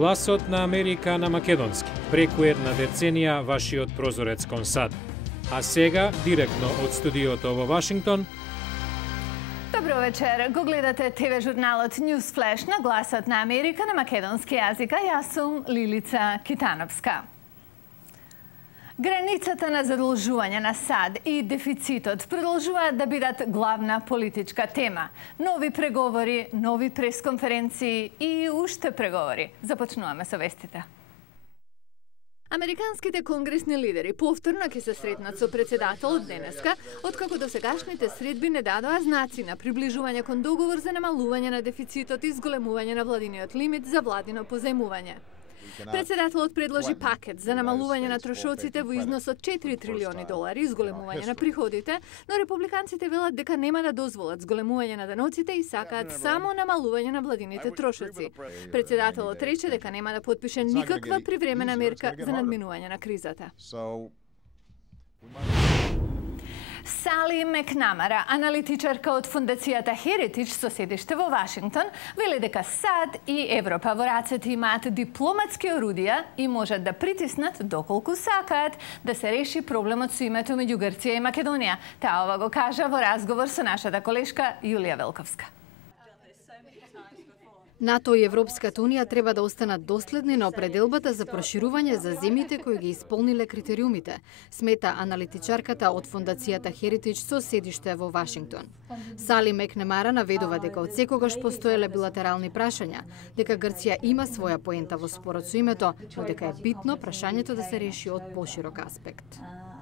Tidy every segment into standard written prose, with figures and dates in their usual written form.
Гласот на Америка на македонски. Преку една деценија вашиот прозорец кон САД. А сега, директно од студиото во Вашингтон. Добро вечер. Го гледате ТВ журналот News Flash на Гласот на Америка на македонски јазик. Јас сум Лилица Китановска. Границата на задолжување на САД и дефицитот продолжуваат да бидат главна политичка тема. Нови преговори, нови пресконференции и уште преговори. Започнуваме со вестите. Американските конгресни лидери повторно ќе се сретнат со председателот денеска, откако досегашните средби не дадоа знаци на приближување кон договор за намалување на дефицитот и зголемување на владиниот лимит за владино позајмување. Председателот предложи пакет за намалување на трошоците во износ од 4 трилиони долари и зголемување на приходите, но републиканците велат дека нема да дозволат зголемување на даноците и сакаат само намалување на владините трошоци. Председателот рече дека нема да потпише никаква привремена мерка за надминување на кризата. Сали Мекнамара, аналитичарка од фондацијата Heritage со седиште во Вашингтон, вели дека САД и Европа во рацете имаат дипломатски орудија и можат да притиснат доколку сакаат да се реши проблемот со името меѓу Грција и Македонија. Таа ова го кажа во разговор со нашата колешка Јулија Велковска. НАТО и Европската Унија треба да останат доследни на определбата за проширување за земјите кои ги исполниле критериумите, смета аналитичарката од фондацијата Heritage со седиште во Вашингтон. Сали Мекнамара наведува дека од секогаш постоеле билатерални прашања, дека Грција има своја поента во спорот со името, но дека е битно прашањето да се реши од поширок аспект.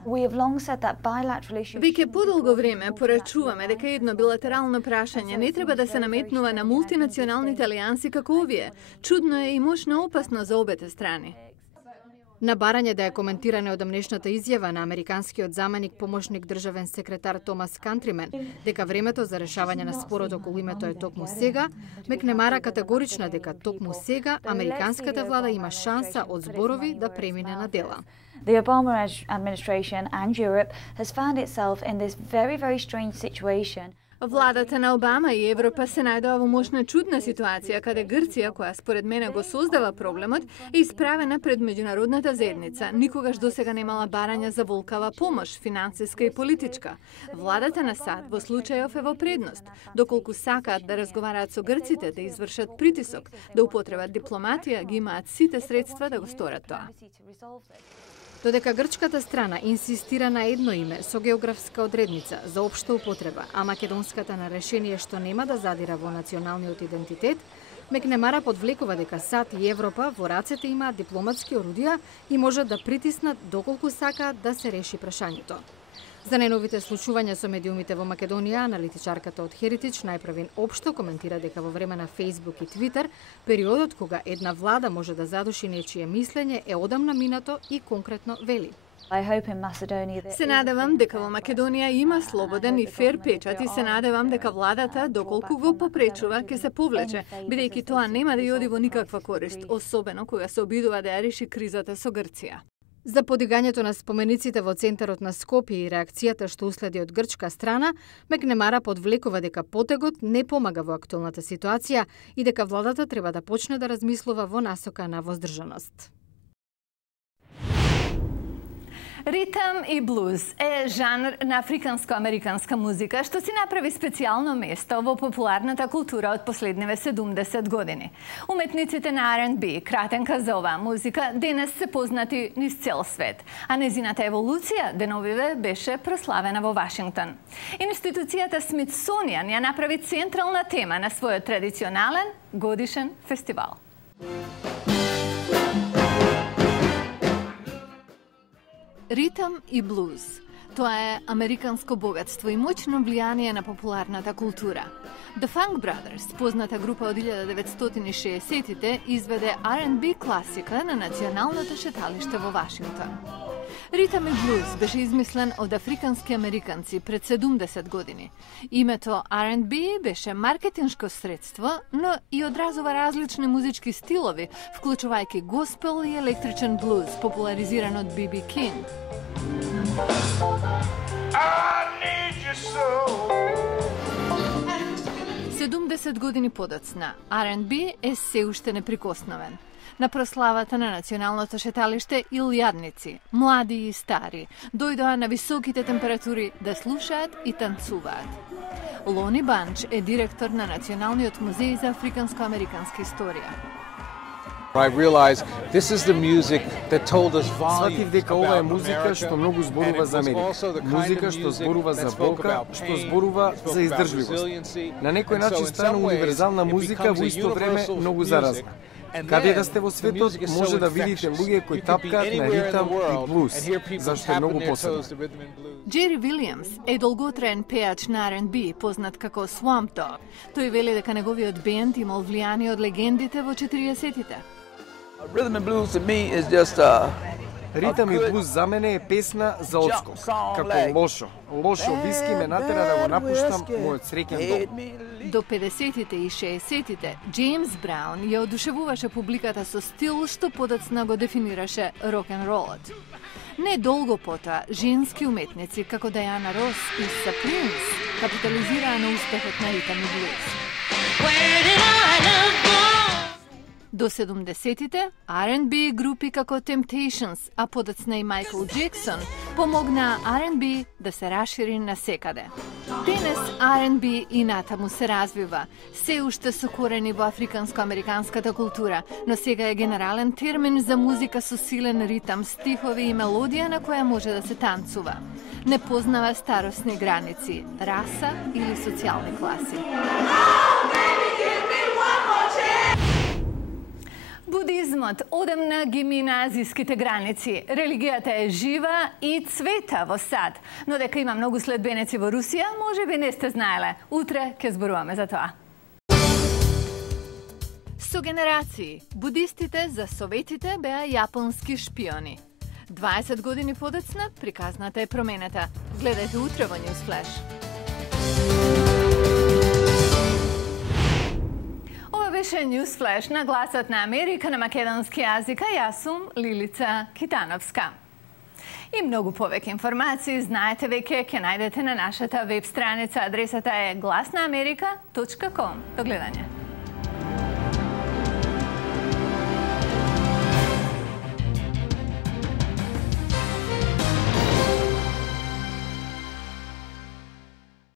Веќе подолго време порачуваме дека едно билатерално прашање не треба да се наметнува на мултинационалните алијанси како овие. Чудно е и можно опасно за обете страни. На барање да е коментиране од амнешната изјава на американскиот заменик помошник државен секретар Томас Кантримен дека времето за решавање на спорот околу името е токму сега, Мекнамара категорична дека токму сега американската влада има шанса од зборови да премине на дела. The Obama administration and Europe has found itself in this very strange situation. Владата на Обама и Европа се најдоа во можна чудна ситуација каде Грција, која според мене го создава проблемот, е исправена пред меѓународната заедница. Никогаш досега немала барања за волкава помош, финансиска и политичка. Владата на САД во случајов е во предност, доколку сакаат да разговараат со грците, да извршат притисок, да употребат дипломатија, ги имаат сите средства да го сторат тоа. Додека грчката страна инсистира на едно име со географска одредница за општа употреба, а македонската на решение што нема да задира во националниот идентитет, Мекнамара подвлекува дека САД и Европа во рацете имаат дипломатски орудија и можат да притиснат доколку сакаат да се реши прашањето. За најновите случувања со медиумите во Македонија, аналитичарката од Heritage најпрвен општо коментира дека во време на Facebook и Twitter, периодот кога една влада може да задуши нечие мислење е одамна минато и конкретно вели. Се надевам дека во Македонија има слободен и фер печат и се надевам дека владата, доколку го попречува, ќе се повлече, бидејќи тоа нема да ја оди во никаква корист, особено кога се обидува да ја реши кризата со Грција. За подигањето на спомениците во центарот на Скопје и реакцијата што уследи од грчка страна, Мекнамара подвлекува дека потегот не помага во актуелната ситуација и дека владата треба да почне да размислува во насока на воздржаност. Ритам и блуз е жанр на африканско-американска музика што си направи специјално место во популарната култура од последниве 70 години. Уметниците на R&B, кратенка за оваа музика, денес се познати низ цел свет, а незината еволуција деновиве беше прославена во Вашингтон. Институцијата Смитсонијан ја направи централна тема на својот традиционален годишен фестивал. Ритам и блуз. Тоа е американско богатство и моćно влијание на популарната култура. The Funk Brothers, позната група од 1960-тите, изведе R&B класика на националното шеталиште во Вашингтон. Ритам и блуз беше измислен од африкански американци пред 70 години. Името R&B беше маркетиншко средство, но и одразува различни музички стилови, вклучувајќи госпел и електричен блуз, популаризиран од B.B. King. I need you so. 70 години подоцна, R&B е се уште неприкосновен. На прославата на националното шеталиште илјадници, млади и стари, дојдоа на високите температури да слушаат и танцуваат. Лони Банч е директор на Националниот музеј за африканско-американска историја. I realized this is the music that told us Сватив дека ова е музика што многу зборува за Америка. Музика што зборува за Бога, што зборува за издржливост. На некој начин станува универзална музика, во исто време многу заразна. Каде да сте во светот, може да видите луѓе кои тапкаат на ритам и блуз, зашто е многу посебно. Джери Вилијамс е долготраен пеач на R&B, познат како Swamp Dogg. Тој вели дека неговиот бенд имал влијание од легендите во 40-тите. Rhythm and blues to me is just Ритам и блуз за мене е песна за одскок. Како лошо виски ме натера да го напуштам мојот среќен дом. До 50-тите и 60-тите, Джеймс Браун ја одушевуваше публиката со стил што подоцна го дефинираше рок-н-ролот. Не долго потоа, женски уметници како Даяна Рос и Supremes капитализираа на успехот на ритам и блуз. До 70-тите, R&B групи како Temptations, а подоцна и Майкл Джексон, помогнаа R&B да се расшири насекаде. Денес R&B и натаму се развива, се уште со корени во африканско-американската култура, но сега е генерален термин за музика со силен ритам, стихови и мелодија на која може да се танцува. Не познава старосни граници, раса или социјални класи. Будизмот одамна ги мина азиските граници. Религијата е жива и цвета во САД. Но дека има многу следбеници во Русија, може би не сте знаеле. Утре ќе зборуваме за тоа. Со генерации, будистите за советите беа јапонски шпиони. 20 години подоцна, приказната е променета. Гледајте утре во Newsflash. Беше Newsflash на гласот на Америка на македонски јазик, а јас сум Лилица Китановска. И многу повеќе информации, знаете веќе, ќе најдете на нашата веб страница. Адресата е гласнааmerika.com. До гледање.